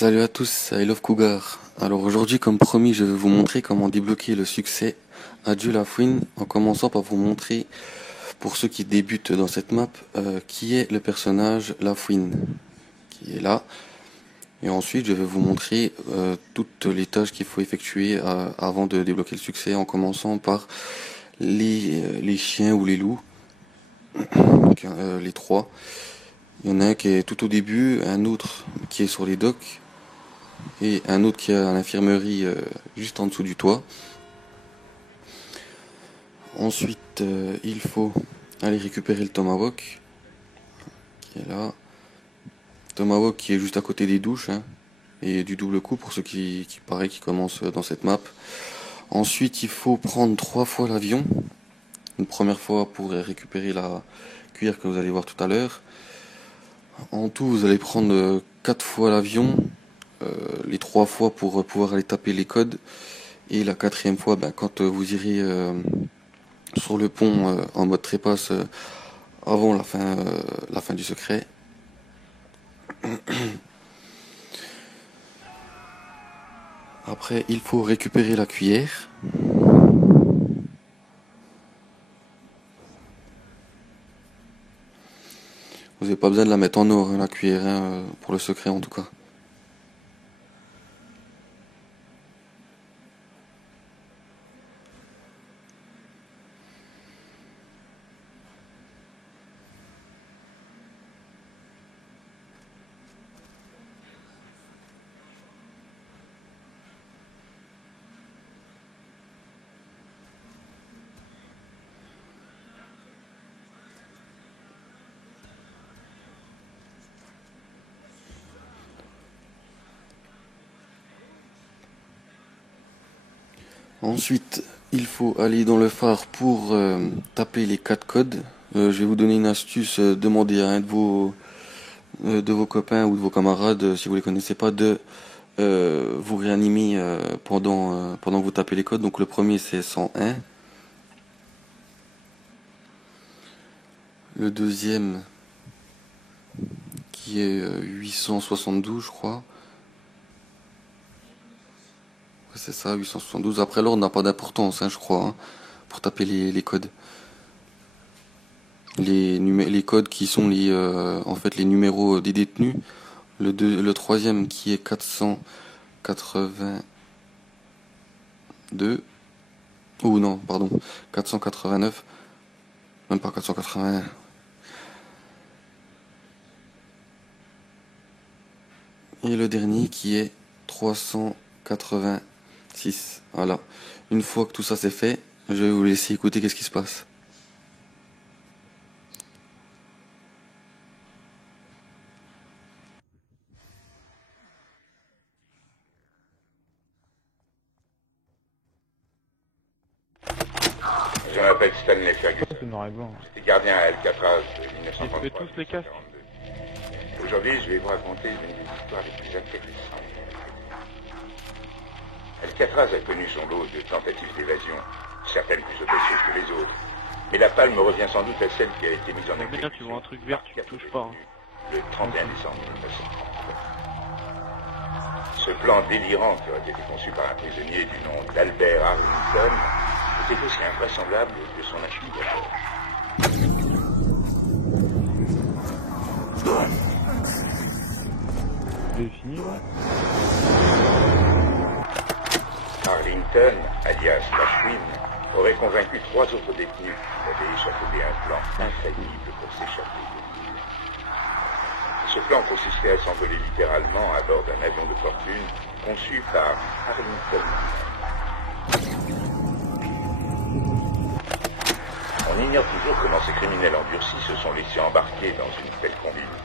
Salut à tous, c'est I Love Cougar. Alors aujourd'hui, comme promis, je vais vous montrer comment débloquer le succès Adieu la fouine, en commençant par vous montrer, pour ceux qui débutent dans cette map, qui est le personnage La Fouine, qui est là. Et ensuite, je vais vous montrer toutes les tâches qu'il faut effectuer avant de débloquer le succès, en commençant par les chiens ou les loups, donc, les trois. Il y en a un qui est tout au début, un autre qui est sur les docks, et un autre qui est à l'infirmerie juste en dessous du toit. Ensuite, il faut aller récupérer le Tomahawk, qui est là. Tomahawk qui est juste à côté des douches, hein, et du double coup pour ceux qui commencent dans cette map. Ensuite, il faut prendre 3 fois l'avion. Une première fois pour récupérer la cuillère que vous allez voir tout à l'heure. En tout, vous allez prendre 4 fois l'avion, les 3 fois pour pouvoir aller taper les codes. Et la 4e fois, quand vous irez sur le pont en mode trépasse avant la fin du secret. Après, il faut récupérer la cuillère. Vous n'avez pas besoin de la mettre en or, hein, la cuillère, hein, pour le secret en tout cas. Ensuite, il faut aller dans le phare pour taper les 4 codes. Je vais vous donner une astuce, demandez à un de vos copains ou de vos camarades, si vous les connaissez pas, de vous réanimer pendant que vous tapez les codes. Donc le premier c'est 101. Le deuxième qui est 872 je crois. C'est ça, 872. Après l'ordre n'a pas d'importance, hein, je crois, hein, pour taper les codes. Les codes qui sont en fait les numéros des détenus. Le troisième qui est 482. Ou non, pardon, 489. Même pas 481. Et le dernier qui est 386. Voilà. Une fois que tout ça c'est fait, je vais vous laisser écouter qu'est-ce qui se passe. Je m'appelle Stanley Ferguson. C'est noir et blanc. J'étais gardien à Alcatraz de Ils 1933 fait tous les casques. 1942. Aujourd'hui, je vais vous raconter une des histoires les plus intéressantes. Alcatraz a connu son lot de tentatives d'évasion, certaines plus audacieuses que les autres. Mais la palme revient sans doute à celle qui a été mise en Mais là, tu vois un truc vert, tu touches pas. Hein. Le 31 décembre 1930. Ce plan délirant qui aurait été conçu par un prisonnier du nom d'Albert Arlington était aussi invraisemblable que son instigateur. C'est fini, là. Arlington, alias La Fouine, aurait convaincu 3 autres détenus qu'il avait échafaudé un plan infaillible pour s'échapper de l'île. Ce plan consistait à s'envoler littéralement à bord d'un avion de fortune conçu par Arlington. On ignore toujours comment ces criminels endurcis se sont laissés embarquer dans une telle combine.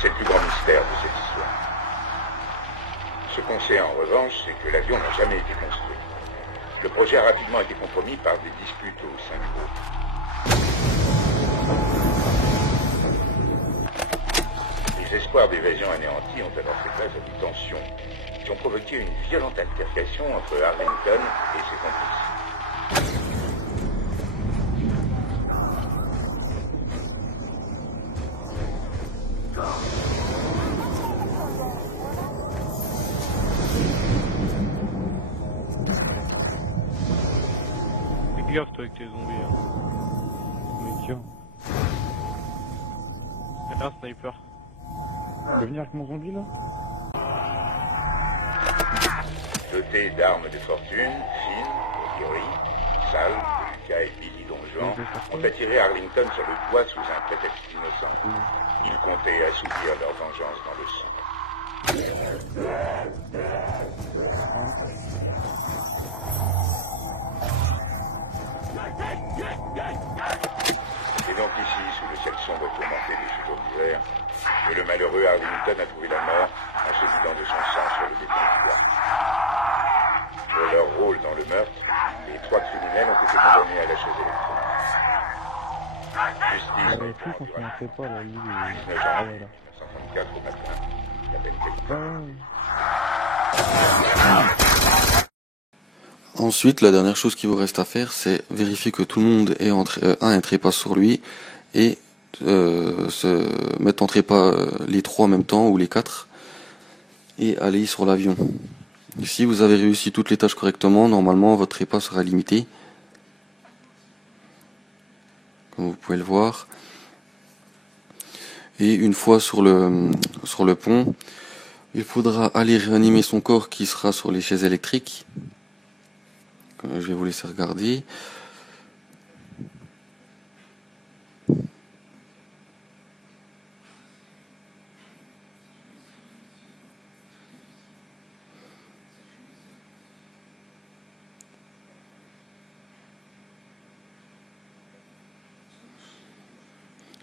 C'est le plus grand mystère de cette histoire. Ce qu'on sait en revanche, c'est que l'avion n'a jamais été construit. Le projet a rapidement été compromis par des disputes au sein du groupe. Les espoirs d'évasion anéantis ont alors fait place à des tensions qui ont provoqué une violente altercation entre Arlington et ses complices. Fais gaffe toi avec tes zombies. Hein. Mais tiens, Y'a un sniper. tu peux venir avec mon zombie là? Dotés d'armes de fortune, fines, Gary, Sal, Lucas et Billy Donjon ont attiré Arlington sur le toit sous un prétexte innocent. Ils comptaient assouvir leur vengeance dans le sang. C'est donc ici, sous le ciel sombre tourmenté des jours d'hiver, que le malheureux Arlington a trouvé la mort en se vidant de son sang sur le détentoir. Pour leur rôle dans le meurtre, les 3 criminels ont été condamnés à la chaise électrique. Justice J'avais cru qu'on commençait pas là, lui. 19 Ah janvier voilà. 1934 au matin. La peine était Ensuite, la dernière chose qu'il vous reste à faire, c'est vérifier que tout le monde est un trépas sur lui et se mettre en trépas les 3 en même temps ou les 4 et aller sur l'avion. Si vous avez réussi toutes les tâches correctement, normalement votre trépas sera limité. Comme vous pouvez le voir. Et une fois sur le pont, il faudra aller réanimer son corps qui sera sur les chaises électriques. Je vais vous laisser regarder.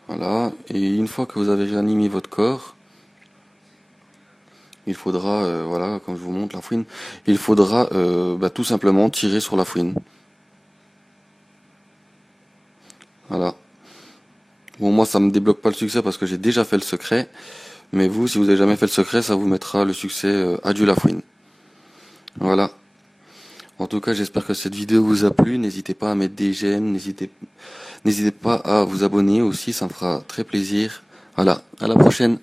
Voilà, et une fois que vous avez réanimé votre corps, il faudra, voilà, comme je vous montre la fouine, il faudra tout simplement tirer sur la fouine. Voilà. Bon, moi ça me débloque pas le succès parce que j'ai déjà fait le secret, mais vous, si vous avez jamais fait le secret, ça vous mettra le succès adieu la fouine. Voilà. En tout cas, j'espère que cette vidéo vous a plu. N'hésitez pas à mettre des j'aime, n'hésitez pas à vous abonner aussi, ça me fera très plaisir. Voilà, à la prochaine.